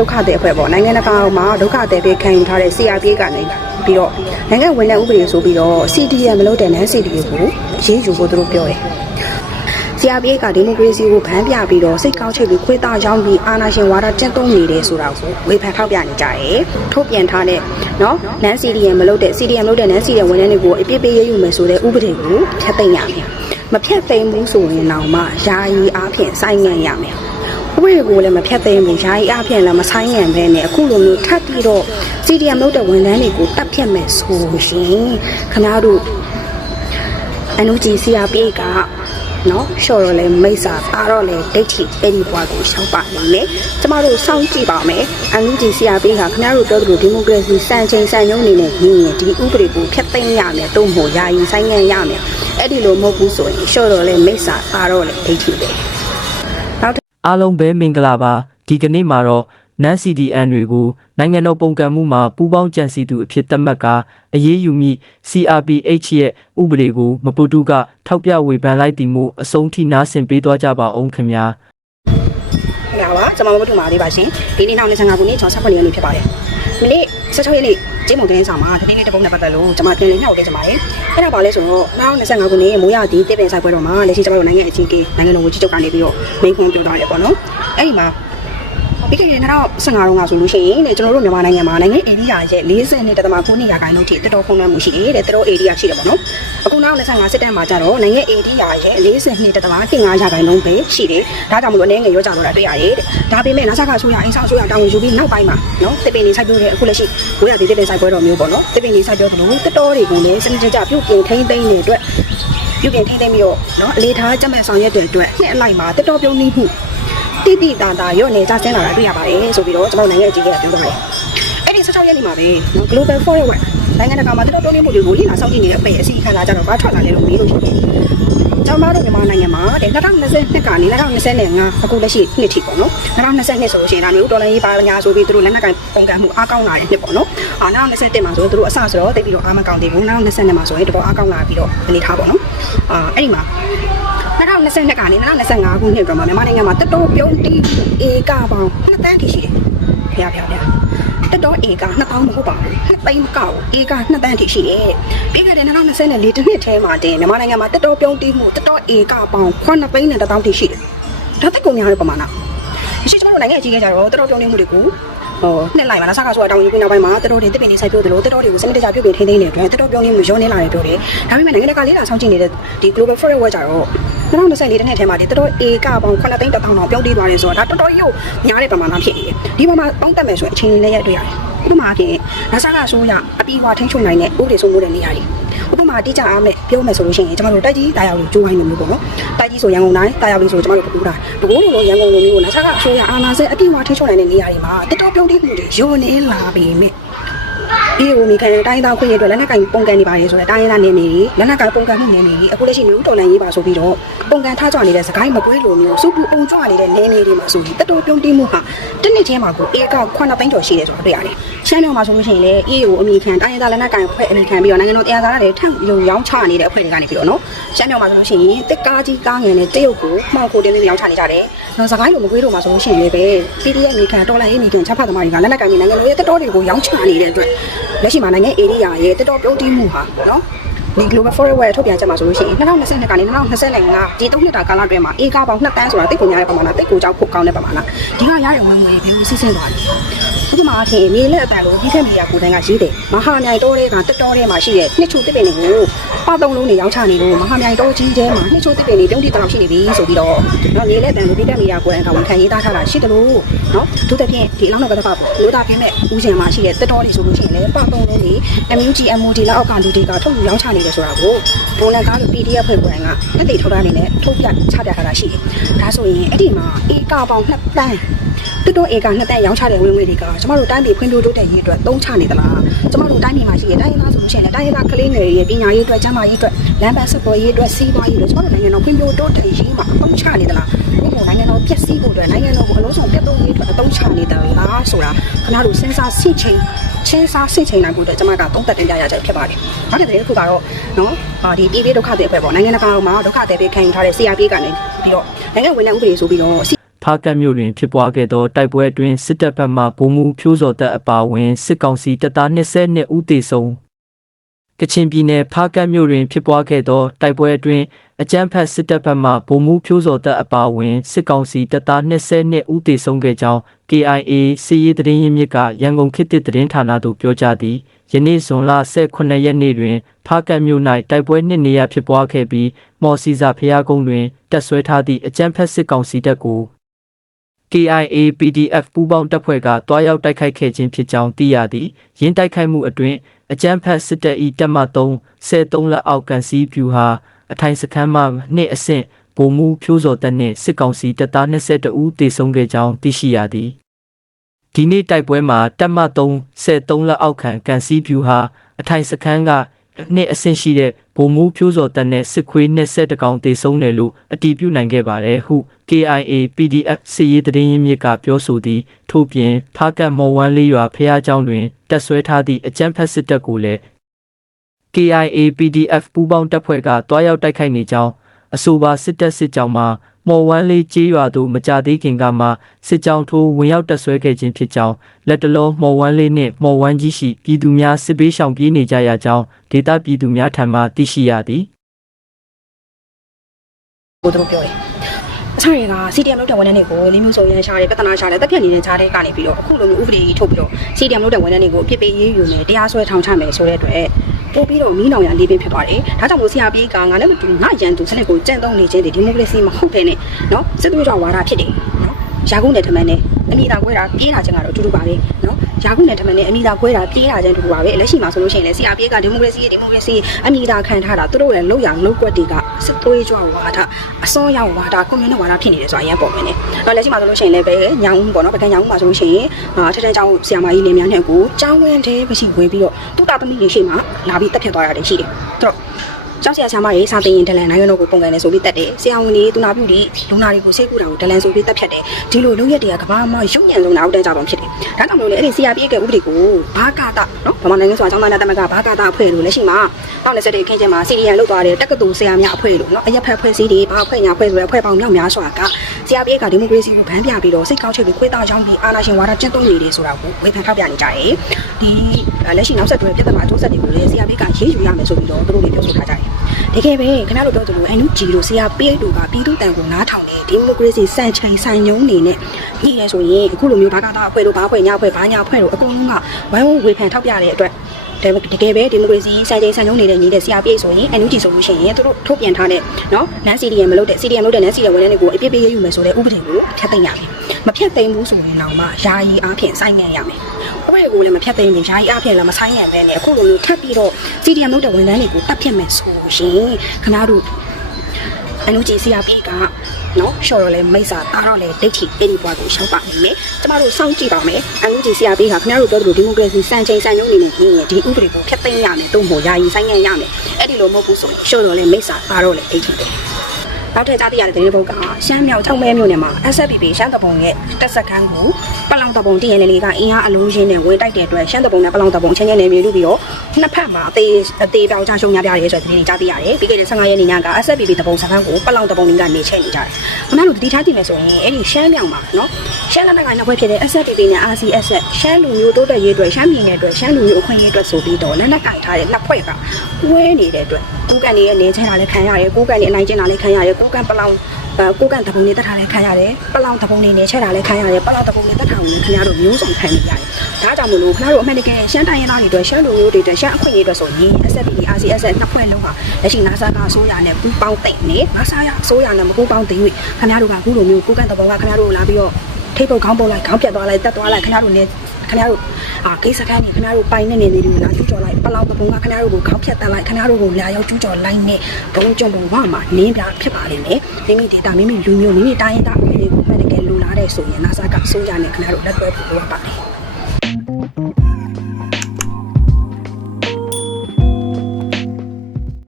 ဒုက္ခတဲ့အဖွဲ့ပေါ့နိုင်ငံတကာမှာဒုက္ခတဲ့ပေးခံယူထားတဲ့ CRP ကနေပြီးတော့နိုင်ငံဝန်ထမ်းဥပဒေဆိုပြီးတော့ CDM မလုပ်တဲ့ NCD ကိုရေးယူဖို့သူတို့ပြောတယ် CRPA ကဒီမိုကရေစီကိုဖန်ပြပြီးတော့စိတ်ကောင်းချိတ်ပြီးခွေးသားရောင်းပြီးအာဏာရှင်ဝါဒကျင့်သုံးနေတယ်ဆိုတာကိုဝေဖန်ထောက်ပြနေကြတယ်။ထုတ်ပြန်ထားတဲ့နော်နန် CDM မလုပ်တဲ့ CDM လုပ်တဲ့နန် CDM ဝန်ထမ်းတွေကိုအပြစ်ပေးရယူမယ်ဆိုတဲ့ဥပဒေကိုဖျက်သိမ်းရမယ်။မဖျက်သိမ်းဘူးဆိုရင်တော့မှယာယီအားဖြင့်စိုင်းငံ့ရမယ်။ ဥပဒေကိုလည်းမဖျက်သိမ်းဘူးယာယီအားဖြင့်လည်းမဆိုင်ငံ့ပဲနဲ့အခုလိုမျိုးထပ်ပြီးတော့ CDM လုပ်တဲ့ဝန်ထမ်းတွေကိုတတ်ဖြတ်မယ်ဆိုရင်ခင်ဗျားတို့ NUG CRPA ကနော်ရှော့တော့လဲမိတ်စာပါတော့လဲဒိတ်ချီအဲ့ဒီဘွားကိုရှောက်ပါနေမယ်ကျမတို့စောင့်ကြည့်ပါမယ် NUG CRPA ကခင်ဗျားတို့ပြောသလိုဒီမိုကရေစီစံချိန်စံညုံနေနဲ့ညီရင်ဒီဥပဒေကိုဖျက်သိမ်းရမယ်တုံ့မို့ယာယီဆိုင်ငံ့ရမယ်အဲ့ဒီလိုမဟုတ်ဘူးဆိုရင်ရှော့တော့လဲမိတ်စာပါတော့လဲဒိတ်ချီပဲနောက်တစ် အားလုံးပဲမင်္ဂလာပါဒီကနေ့မှာတော့ NAN CDN တွေကိုနိုင်ငံတော်ပုံကံမှုမှာပူးပေါင်းကြံစည်သူအဖြစ်သတ်မှတ်ကာအရေးယူမိ CRPH ရဲ့ဥပဒေကိုမပူတူကထောက်ပြဝေဖန်လိုက်တီမှုအဆုံးထိနားဆင်ပေးသွားကြပါအောင်ခင်ဗျာခင်ဗျာပါကျွန်မမတို့မှာလေးပါရှင်ဒီနေ့နောက်25ခုနှစ်ကျွန်တော်ဆက်ဖွင့်နေရနေဖြစ်ပါတယ်မိနစ်16ရက်နေ့ကျင်းမုံတင်းဆောင်မှာတတိလေးတစ်ပုံနဲ့ပတ်သက်လို့ကျွန်မပြန်လည်နှောက်ခဲ့ကြပါတယ်အဲ့ဒါပါလဲဆိုတော့နောက်25ခုနှစ်မိုးရသည့်တစ်ပင်ဆိုင်ပွဲတော်မှာလက်ရှိကျွန်တော်တို့နိုင်ငံအကြီးအကဲနိုင်ငံတော်ဝန်ကြီးချုပ်ကနေပြီးတော့မိန့်ခွန်းပြောသွားတယ်ပေါ့နော်အဲ့ဒီမှာ ပြီးခဲ့တဲ့2015တုန်းကဆိုလို့ရှိရင်တဲ့ကျွန်တော်တို့မြန်မာနိုင်ငံမှာနိုင်ငံအေရီးယာရဲ့40နဲ့တသမ9နေရာခိုင်နှုန်းထိတော်တော်ဖုံးလွှမ်းမှုရှိတယ်တဲ့တော်တော်အေရီးယာရှိတယ်ပေါ့နော်အခုနောက်25စစ်တမ်းမှာကျတော့နိုင်ငံအေရီးယာရဲ့40နဲ့တသမ15ရာခိုင်နှုန်းပဲရှိတယ်ဒါကြောင့်မလို့အနေငယ်ရောကြတော့တာတွေ့ရတယ်တဲ့ဒါပေမဲ့နာဆာကဆိုရအင်းဆောင်ဆိုရတောင်းယူပြီးနောက်ပိုင်းမှာနော်တပင်နေဆိုင်ပြောတဲ့အခုလက်ရှိဝေးရသေးတဲ့ဆိုင်ပွဲတော်မျိုးပေါ့နော်တပင်နေဆိုင်ပြောသလိုတတော်တွေကိုလည်းစနစ်တကျပြုတ်ပြင်ထိမ့်သိမ့်နေတဲ့အတွက်ပြုတ်ပြင်ထိမ့်သိမ့်ပြီးတော့နော်အလေးထားကြက်မဲ့ဆောင်ရွက်တဲ့အတွက်နှစ်အလိုက်မှာတတော်ပြုံးနှီးမှု တိတိတန်တာရော့နေကြဆင်းလာတာတွေ့ရပါတယ်ဆိုပြီးတော့ကျွန်တော်နိုင်ငံအကြီးအကဲကပြောပါတယ်အဲ့ဒီ16ရက်နေ့မှာပဲနော် Global Forward နိုင်ငံတကာမှာတော်တော်လေးမှုတွေကိုလေ့လာစောင့်ကြည့်နေတဲ့အပေအစီအခံလာကြတော့ဘာထွက်လာလဲလို့မေးလို့ရှိရင်ကျွန်တော်တို့မြန်မာနိုင်ငံမှာတဲ့2022ကနေ2025အခုလက်ရှိနှစ်ထိပေါ့နော်2022ဆိုလို့ရှိရင်ဒါမျိုးဒေါ်လာရေးပါညာဆိုပြီးသူတို့လက်နက်ကင်ပုံကံမှုအားကောင်းလာတဲ့နှစ်ပေါ့နော်အာ2021မှာဆိုရင်သူတို့အစဆိုတော့တိတ်ပြီးတော့အားမကောင်းသေးဘူး2022မှာဆိုရင်တော်တော်အားကောင်းလာပြီးတော့အနေထားပေါ့နော်အာအဲ့ဒီမှာ 2022ကနေ2025ခုနှစ်တော့မှမြန်မာနိုင်ငံမှာတက်တော်ပြုံးတီးဧကပေါင်း2တန်းထိရှိတယ်။ဖျားဖျားဖျားတက်တော်ဧက2000မဟုတ်ပါဘူး။2သိန်းမကောက်ဧက2တန်းထိရှိတယ်။ပြီးခဲ့တဲ့2024နှစ်တစ်နှစ်ထဲမှာတင်မြန်မာနိုင်ငံမှာတက်တော်ပြုံးတီးမှုတက်တော်ဧကပေါင်း9သိန်းနဲ့1000ထိရှိတယ်။ဒါတက်ကုန်များတဲ့ပမာဏ။ရှိကျမတို့နိုင်ငံအကြီးကြီးကြတော့တက်တော်ပြုံးတီးမှုတွေကိုဟိုနှစ်လိုက်မှာလားစကားဆိုတာတောင်းယူပြီးနောက်ပိုင်းမှာတက်တော်တွေတစ်ပင်နေဆိုင်ပြောသလိုတက်တော်တွေကိုစနစ်တကျပြုတ်ပြင်ထိန်းသိမ်းနေတဲ့အတွက်တက်တော်ပြုံးတီးမှုရောနေလာတယ်ပြောတယ်။ဒါပေမဲ့နိုင်ငံတကာလေးလာဆောင်ကြည့်နေတဲ့ဒီ global forward ကြတော့ 2024တဲ့နှစ်ထဲမှာဒီတော်တော်ဧကပေါင်း9သိန်း1000တောင်ပြောင်းတည်သွားတယ်ဆိုတော့ဒါတော်တော်ကြီးကိုများတဲ့ပမာဏဖြစ်နေတယ်ဒီပမာပေါင်းတက်မယ်ဆိုရင်အချိန်လေးရက်တွေ့ရတယ်ဥပမာဖြင့်နာဆာကအစိုးရအပြီးဟွာထိန်းချုပ်နိုင်တဲ့ဥပဒေစိုးမိုးတဲ့နေရာတွေဥပမာတိကျအားနဲ့ပြောမယ်ဆိုလို့ရှိရင်ကျွန်တော်တို့တိုက်ကြီးတာယာကိုကျိုးခိုင်းနေလို့ပေါ့နော်တိုက်ကြီးဆိုရန်ကုန်တိုင်းတာယာလေးဆိုကျွန်တော်တို့ပကူတာပကူလိုရန်ကုန်လိုမျိုးကိုနာဆာကအစိုးရအာဏာစက်အပြီးဟွာထိန်းချုပ်နိုင်တဲ့နေရာတွေမှာတော်တော်ပြောင်းတည်မှုတွေယိုနေလာပြီမြ င့်ဒီကိုမိခံတိုင်းသားခွင့်ရအတွက်လက်နက်ကင်ပုံကန်နေပါလေဆိုတော့တိုင်းရင်းသားနေနေတွေလက်နက်ကင်ပုံကန်မှုနေနေတွေအခုလက်ရှိမျိုးတော်လန်ရေးပါဆိုပြီးတော့ပုံကန်ထားကြနေတဲ့စကိုင်းမကွေးလိုမျိုးစုပူပုံကြွနေတဲ့နေနေတွေမှာဆိုပြီးတတော်ပြုံးတိမှုဟာတစ်နှစ်ချင်းမှာကိုအေက9သိန်းကျော်ရှိတယ်ဆိုတော့တွေ့ရတယ်။ရှမ်းမြောင်မှာဆိုလို့ရှိရင်လည်းအေကိုအမိခံတိုင်းရင်းသားလက်နက်ကင်ဖွဲ့အမိခံပြီးတော့နိုင်ငံတော်တရားသားတွေထန့်ယုံရောင်းချနေတဲ့အဖွဲ့တွေကနေပြီးတော့နော်ရှမ်းမြောင်မှာဆိုလို့ရှိရင်တက်ကားကြီးကားငယ်နဲ့တရုတ်ကိုမှောင်ခိုတင်းတင်းရောင်းချနေကြတယ်။နောက်စကိုင်းလိုမကွေးလိုမှာဆိုလို့ရှိရင်လည်းပဲ PDF မိခံတော်လန်ရေးမိခံချက်ဖတ်သမားတွေကလက်နက်ကင်နိုင်ငံတော်ရဲ့တတော်တွေကိုရောင်းချနေတဲ့အတွက်လက်ရှိမှာနိုင်ငံ area ရဲ့တတော်ပြုံးတိမှုဟာနော်ဒီ global forward ထုတ်ပြန်ချက်မှာဆိုလို့ရှိရင်2022ကနေ2025ဒီသုံးနှစ်တာကာလအတွင်းမှာဧကပေါင်း2တန်းဆိုတာတိတ်ကိုများတဲ့ပမာဏတိတ်ကိုကြောက်ဖို့ကောင်းတဲ့ပမာဏဒီကရတဲ့ဝင်ငွေဘယ်လိုစစ်ဆင်းသွားလဲ ဥပမာအဖြစ်မြေလက်အတန်ကိုဒီခက်မီယာကိုယ်တိုင်ကရေးတယ်မဟာမြိုင်တော်တွေကတက်တော်တွေမှာရှိတဲ့နှစ်ချိုတစ်ပင်တွေကိုပေါသုံးလုံးနေရောင်းချနေလို့မဟာမြိုင်တော်ကြီးထဲမှာနှစ်ချိုတစ်ပင်တွေပြုံးတိတောင်ရှိနေပြီဆိုပြီးတော့နော်မြေလက်အတန်ကိုဒီခက်မီယာကိုယ်တိုင်ကဝန်ခံရေးသားထားတာရှိတယ်လို့နော်သူတစ်ဖြင့်ဒီအလောင်းတော်ကတပပေါ့လို့တာပြင်းမဲ့ဦးစင်မှာရှိတဲ့တက်တော်တွေဆိုလို့ရှိရင်လည်းပေါသုံးလုံးတွေ MUG MOD လောက်အောက်ကလူတွေကထုတ်ယူရောင်းချနေတယ်ဆိုတာကိုဘုံနဲ့ကားလို့ PDF ဖွဲ့ကိုယ်တိုင်ကတက်တေထောက်ထားနေနဲ့ထုတ်ပြချပြထားတာရှိတယ်ဒါဆိုရင်အဲ့ဒီမှာဧကပေါင်း2တန်း တူတိုဧက2တန်းရောင်းချတဲ့ဝင်ငွေတွေကကျမတို့တိုင်းပြည်ဖွံ့ဖြိုးတိုးတက်ရေးအတွက်သုံးချနေသလားကျမတို့တိုင်းပြည်မှာရှိတဲ့တိုင်းရင်းသားဆိုလို့ရှိရင်လည်းတိုင်းရင်းသားကလေးငယ်တွေရဲ့ပညာရေးအတွက်ကျန်းမာရေးအတွက်လမ်းပန်းဆက်သွယ်ရေးအတွက်စီးပွားရေးအတွက်ကျမတို့နိုင်ငံတော်ဖွံ့ဖြိုးတိုးတက်ရေးမှာအသုံးချနေသလားဘုံနိုင်ငံတော်ပြည့်စည်ဖို့အတွက်နိုင်ငံတော်ကိုအလုံးစုံပြတ်သုံးရေးအတွက်အသုံးချနေသလားဆိုတာခဏတို့စဉ်းစားဆင့်ချိန်ချင်းစားဆင့်ချိန်နိုင်ဖို့အတွက်ကျမကသုံးသပ်တင်ပြရချက်ဖြစ်ပါတယ်။နောက်တစ်ခုကတော့နော်အာဒီပြည်ပြည်ဒုက္ခတဲ့အဖွဲ့ပေါ့နိုင်ငံတကာမှာဒုက္ခတဲ့ပေးခံယူထားတဲ့ CRP ကနေပြီးတော့နိုင်ငံဝန်ထမ်းဥပဒေဆိုပြီးတော့ ဖားကတ်မြို့တွင်ဖြစ်ပွားခဲ့သောတိုက်ပွဲအတွင်းစစ်တပ်ဘက်မှဗိုလ်မှူးဖြိုးစော်တပ်အပါအဝင်စစ်ကောင်စီတပ်သား22ဦးသေဆုံးကချင်ပြည်နယ်ဖားကတ်မြို့တွင်ဖြစ်ပွားခဲ့သောတိုက်ပွဲအတွင်းအကြမ်းဖက်စစ်တပ်ဘက်မှဗိုလ်မှူးဖြိုးစော်တပ်အပါအဝင်စစ်ကောင်စီတပ်သား22ဦးသေဆုံးခဲ့ကြောင်း KIA စီရေးသတင်းရင်းမြစ်ကရန်ကုန်ခေတ်သစ်သတင်းဌာနသို့ပြောကြားသည်ယနေ့ဇွန်လ18ရက်နေ့တွင်ဖားကတ်မြို့၌တိုက်ပွဲနှစ်နေရဖြစ်ပွားခဲ့ပြီးမော်စီစာဖျားကုန်းတွင်တပ်ဆွဲထားသည့်အကြမ်းဖက်စစ်ကောင်စီတပ်ကို KIA PDF ပူးပေါင်းတပ်ဖွဲ့ကတွားရောက်တိုက်ခိုက်ခဲ့ခြင်းဖြစ်ကြောင်းသိရသည်။ယင်းတိုက်ခိုက်မှုအတွင်းအကြမ်းဖက်စစ်တပ်၏တပ်မ3 73လက်အောက်ကန်စီးဖြူဟာအထိုင်စခန်းမှနှစ်အဆင့်ဗိုလ်မှူးဖြိုးစော်တပ်နှင့်စစ်ကောင်စီတပ်သား22ဦးသေဆုံးခဲ့ကြောင်းသိရှိရသည်။ဒီနေ့တိုက်ပွဲမှာတပ်မ3 73လက်အောက်ခံကန်စီးဖြူဟာအထိုင်စခန်းက နှစ်အဆင့်ရှိတဲ့ဗိုလ်မှူးဖြိုးစော်တပ်နဲ့စစ်ခွေး20တကောင်သေဆုံးတယ်လို့အတည်ပြုနိုင်ခဲ့ပါတယ်ဟု KIA PDF စစ်ရေးသတင်းရင်းမြစ်ကပြောဆိုသည်ထို့ပြင်ဖားကတ်မော်ဝမ်းလေးရွာဖျားเจ้าတွင်တပ်ဆွဲထားသည့်အကြမ်းဖက်စစ်တပ်ကိုလည်း KIA PDF ပူးပေါင်းတပ်ဖွဲ့ကတွားရောက်တိုက်ခိုက်နေကြောင်းအဆိုပါစစ်တပ်စစ်ကြောင်းမှာ မော်ဝမ်းလေးကျေးရွာသို့မကြသေးခင်ကမှစစ်ကြောင်းထိုးဝင်ရောက်တပ်ဆွဲခဲ့ခြင်းဖြစ်ကြောင်းလက်တလုံးမော်ဝမ်းလေးနှင့်မော်ဝမ်းကြီးရှိပြည်သူများစစ်ပေးရှောင်ပြေးနေကြရကြောင်းဒေသပြည်သူများထံမှသိရှိရသည်ကိုတို့ပြောတယ်အစားတွေက CDM လုပ်တဲ့ဝန်ထမ်းတွေကိုလေးမျိုးစုံရန်ရှာတယ်ပြဿနာရှာတယ်တက်ပြက်နေတဲ့ကြားတဲ့ကနေပြီးတော့အခုလိုမျိုးဥပဒေကြီးထုတ်ပြီးတော့ CDM လုပ်တဲ့ဝန်ထမ်းတွေကိုအပြစ်ပေးရေးယူမယ်တရားစွဲထောင်ချမယ်ဆိုတဲ့အတွက် ပို့ပြီးတော့မီးနောင်ရလေးပင်ဖြစ်သွားတယ်။ဒါကြောင့်မို့ CRP ကငါလည်းမတူငါရန်သူစနစ်ကိုကြံ့သုံးနေခြင်းဒီဒီမိုကရေစီမဟုတ်တဲ့နဲ့နော်စစ်သွေးကြောဝါဒဖြစ်တယ်နော်။ရာခုနဲ့ထမန်နဲ့အမိသာခွဲတာပြေးတာချင်းကတော့အတူတူပါပဲနော်။ရာခုနဲ့ထမန်နဲ့အမိသာခွဲတာပြေးတာချင်းအတူတူပါပဲ။လက်ရှိမှာဆိုလို့ရှိရင်လည်း CRP ကဒီမိုကရေစီဒီမိုကရေစီအမိသာခံထားတာသူတို့လည်းလောက်ရလောက်ကွက်တွေက စစ်သွေးကြောဝါဒအစောရောက်ဝါဒကွန်မြူနတီဝါဒဖြစ်နေတယ်ဆိုတာအရင်ပေါ်မယ်နဲ့။တော့လက်ရှိမှာဆိုလို့ရှိရင်လည်းပဲညောင်ပေါ့နော်ပကံညောင်မှာဆိုလို့ရှိရင်အာထထန်ချောင်းဆီယာမကြီးလင်းများနဲ့ကိုကျောင်းဝင်းတဲ့မရှိဝင်ပြီးတော့သူ့တာသမီးတွေရှိမှလာပြီးတက်ဖြတ်သွားတာတွေရှိတယ်။သူတို့ ကျောင်းဆရာဆရာမတွေစာသင်ရင်ဒလန်နိုင်ရုံတို့ကိုပုံကန်နေဆိုပြီးတက်တယ်ဆရာဝန်တွေသူနာပြုတွေလူနာတွေကိုစိတ်ကူတာကိုဒလန်ဆိုပြီးတက်ဖြတ်တယ်ဒီလိုလုပ်ရက်တွေကကဘာမှရုပ်ညံဆုံးနာဦးတဲ့ကြောင်ဖြစ်တယ်ဒါကြောင့်မလို့လေအဲ့ဒီ CRP ရဲ့ဥပဒေကိုဘာကာတာနော်ဗမာနိုင်ငံဆိုတာကျောင်းသားများတမကဘာကာတာအဖွဲ့လို့လက်ရှိမှာတောင်းနေစတဲ့ခင်းချင်းမှာ CDN လောက်သွားတယ်တက္ကသိုလ်ဆရာများအဖွဲ့လို့နော်အရက်ဖက်ဖွဲ့စည်းတွေဘာအဖွဲ့ညာအဖွဲ့ဆိုတဲ့အဖွဲ့ပေါင်းမြောက်များစွာက CRP ကဒီမိုကရေစီကိုဗန်းပြပြီးတော့စိတ်ကောက်ချက်ပြီးခွေးသားချောင်းပြီးအာဏာရှင်ဝါဒကျင့်သုံးနေတယ်ဆိုတာကိုဝေဖန်ထောက်ပြနေကြတယ်ဒီလက်ရှိနောက်ဆက်တွဲပြဿနာအကျိုးဆက်တွေကိုလည်း CRP ကရေးယူရမယ်ဆိုပြီးတော့သူတို့တွေပြောဆိုထားကြတယ်တကယ်ပဲခင်ဗျားတို့ပြောသလို NUG တို့ CRP တို့ကပြည်သူတန်ကိုနားထောင်နေဒီမိုကရေစီစံချိန်စံညုံနေနဲ့ညှိရဲဆိုရင်အခုလိုမျိုးဘာကာတာအဖွဲ့တို့ဘာအဖွဲ့ညာအဖွဲ့ဘာညာအဖွဲ့တို့အကုန်လုံးကဝိုင်းဝန်းဝေဖန်ထောက်ပြတဲ့အတွက် တကယ်ပဲဒီမိုကရေစီစံချိန်စံညုံနေတဲ့ညီတဲ့ CRP ဆိုရင် NUG ဆိုလို့ရှိရင်သူတို့ထုတ်ပြန်ထားတဲ့နော်နန်း CDM မလုပ်တဲ့ CDM လုပ်တဲ့နန်း CDM ဝန်ထမ်းတွေကိုအပြစ်ပေးရယူမယ်ဆိုတဲ့ဥပဒေကိုဖျက်သိမ်းရမယ်မဖျက်သိမ်းဘူးဆိုရင်တော့မှယာယီအားဖြင့်စိုင်းငံ့ရမယ်ဥပဒေကိုလည်းမဖျက်သိမ်းရင်ယာယီအားဖြင့်လည်းမဆိုင်ငံ့ပဲနဲ့အခုလိုမျိုးထပ်ပြီးတော့ CDM လုပ်တဲ့ဝန်ထမ်းတွေကိုတတ်ဖြတ်မယ်ဆိုရင်ခင်ဗျားတို့ အန်ယူဂျီစီယာပီကနော်ရှော်တော့လဲမိတ်စာတာတော့လဲဒိတ်ချီအဲ့ဒီဘွားကိုရှောက်ပါနေမယ်ကျမတို့စောင့်ကြည့်ပါမယ်အန်ယူဂျီစီယာပီကခင်ဗျားတို့ပြောသလိုဒီမိုကရေစီစံချိန်စံညုံနေနေရင်ဒီဥပဒေကိုဖျက်သိမ်းရမယ်တုံ့ပေါ်ယာယီဆိုင်ငံ့ရမယ်အဲ့ဒီလိုမဟုတ်ဘူးဆိုရင်ရှော်တော့လဲမိတ်စာတာတော့လဲဒိတ်ချီတယ် နောက်ထပ်ကြားသိရတဲ့သတင်းပုတ်ကရှမ်းမြောက်6မဲမြို့နယ်မှာ SFPP ရှမ်းတပုံရဲ့တက်ဆက်ခန်းကိုပလောင်တပုံတည်ရလေးကအင်အားအလုံးရင်းနဲ့ဝင်တိုက်တဲ့အတွက်ရှမ်းတပုံနဲ့ပလောင်တပုံချင်းချင်းနယ်မြေလူပြီးတော့နှစ်ဖက်မှာအသေးအသေးပြောင်ချရှုံများပြရဲဆိုတဲ့သတင်းတွေကြားသိရတယ်ပြီးခဲ့တဲ့15ရက်နေ့ညက SFPP တပုံစခန်းကိုပလောင်တပုံတွေကနေချက်နေကြတယ်အမှန်လို့ဒီထားကြည့်မယ်ဆိုရင်အဲ့ဒီရှမ်းမြောက်မှာနော်ရှမ်းလက်နက်ကနောက်ဖွဲ့ဖြစ်တဲ့ SFPP နဲ့ RCS ရှမ်းလူမျိုးတိုးတက်ရေးအတွက်ရှမ်းပြည်နယ်အတွက်ရှမ်းလူမျိုးအခွင့်အရေးအတွက်ဆိုပြီးတော့လက်နက်ကင်ထားတဲ့နှစ်ဖွဲ့ကဝဲနေတဲ့အတွက် ကိုကန်တွေရဲ့နေချင်းတာလည်းခံရတယ်ကိုကန်တွေအနိုင်ကျင့်တာလည်းခံရတယ်ကိုကန်ပလောင်အဲကိုကန်တပုံတွေတက်ထားလည်းခံရတယ်ပလောင်တပုံတွေနေချက်တာလည်းခံရတယ်ပလောင်တပုံတွေတက်ထားဝင်ခင်ဗျားတို့မျိုးစုံခံနေရတယ်ဒါကြောင့်မလို့ခင်ဗျားတို့အမှန်တကယ်ရှမ်းတိုင်းရင်းသားတွေအတွက်ရှမ်းလူမျိုးတွေအတွက်ရှမ်းအခွင့်အရေးအတွက်ဆိုရင် SFPP RCS နှစ်ဖွဲ့လုံးဟာလက်ရှိ NASA ကအစိုးရနဲ့ပူးပေါင်းသိမ့်နေ NASA ရအစိုးရနဲ့မပူးပေါင်းသိမ့်၍ခင်ဗျားတို့ကအခုလိုမျိုးကိုကန်တပုံကခင်ဗျားတို့လာပြီးတော့ထိပ်ပုတ်ခေါင်းပုတ်လိုက်ခေါင်းပြတ်သွားလိုက်တက်သွားလိုက်ခင်ဗျားတို့လည်း ခင်ဗျားတို့အာဂိတ်စကန်နေခင်ဗျားတို့ပိုင်နေနေနေလာကျူးကျော်လိုက်ပလောက်တပုံကခင်ဗျားတို့ကိုခေါင်းဖြတ်တက်လိုက်ခင်ဗျားတို့ကိုလာရောက်ကျူးကျော်လိုက်နဲ့ဘုံကြုံဘုံဝမှာနင်းပြဖြစ်ပါလိမ့်မယ်မိမိဒေတာမိမိလူမျိုးမိမိတိုင်းရင်းသားအခွင့်အရေးကိုမှန်တကယ်လူလာတဲ့ဆိုရင် NASA ကအစိုးရနဲ့ခင်ဗျားတို့လက်တွဲဖို့လိုပါတယ်